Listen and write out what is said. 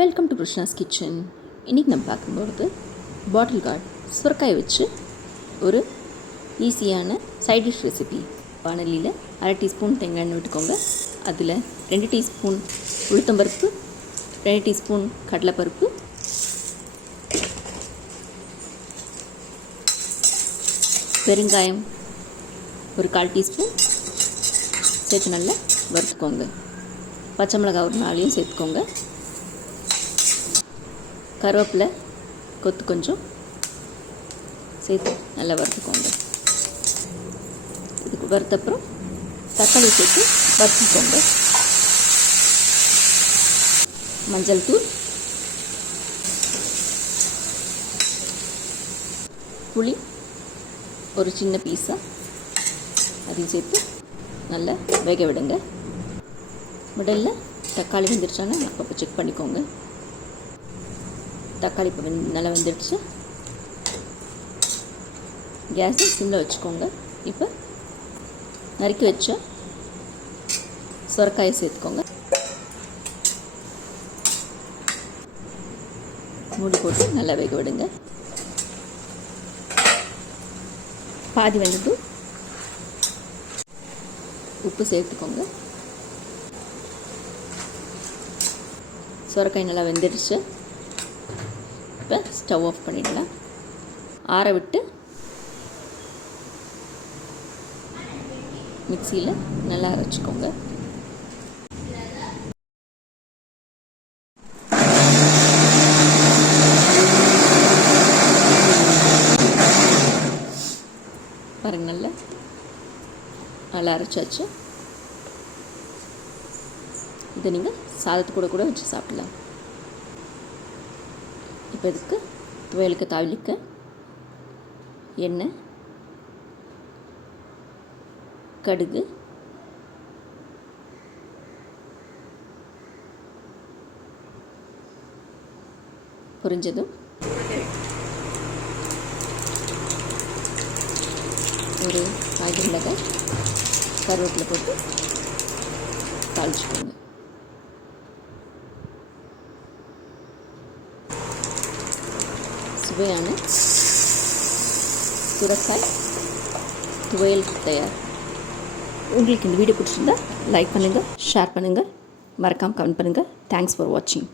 Welcome to Krishna's kitchen இன்றைக்கி நம்ம பார்க்கும்போது பாட்டில் கார்டு சுரக்காய் வச்சு ஒரு ஈஸியான சைட் டிஷ் ரெசிபி வானலியில் அரை டீஸ்பூன் தேங்காய் எண்ணெய் விட்டுக்கோங்க. அதில் ரெண்டு டீஸ்பூன் உளுத்தம்பருப்பு ரெண்டு டீஸ்பூன் கடலைப்பருப்பு பெருங்காயம் ஒரு கால் டீஸ்பூன் சேர்த்து நல்லா வறுத்துக்கோங்க. பச்சை மிளகாய் ஒரு நாளையும் சேர்த்துக்கோங்க. கருவேப்பிலை கொத்து கொஞ்சம். சேர்த்து நல்லா வறுத்துக்கோங்க. இதுக்கு வறுத்தப்புறம் தக்காளி சேர்த்து வறுத்துக்கோங்க. மஞ்சள் தூள். புளி. ஒரு சின்ன பீஸாக அதையும் சேர்த்து நல்லா வேக விடுங்க. உடலில் தக்காளி வந்துருச்சாங்க அப்பப்போ செக் பண்ணிக்கோங்க. தக்காளி இப்போ நல்லா வந்துடுச்சு. கேஸை சிம்மில் வச்சுக்கோங்க. இப்போ நறுக்கி வச்ச சுரக்காயை சேர்த்துக்கோங்க. மூடி போட்டு நல்லா வேக விடுங்க. பாதி வந்துட்டு உப்பு சேர்த்துக்கோங்க. சுரக்காய் நல்லா வெந்துடுச்சு. இப்போ ஸ்டவ் ஆஃப் பண்ணிடலாம். ஆற விட்டு மிக்சியில் நல்லா அரைச்சிக்கோங்க. பாருங்க நல்லா நல்லா அரைச்சாச்சு. இதை நீங்கள் சாதத்து கூட கூட வச்சு சாப்பிடலாம். இப்போ இதுக்கு துவையலுக்கு தாளிக்க எண்ணெய் கடுகு? பொரிஞ்சதும்? ஒரு காய்கறி மிளகாய் கருவேப்பிலை போட்டு தாளிச்சுக்கோங்க. சுவையான சுரக்காய் துவையல் தயார் உங்களுக்கு இந்த வீடியோ பிடிச்சிருந்தா லைக் பண்ணுங்கள் ஷேர் பண்ணுங்கள் மறக்காமல் கமெண்ட் பண்ணுங்கள் தேங்க்ஸ் ஃபார் வாட்சிங்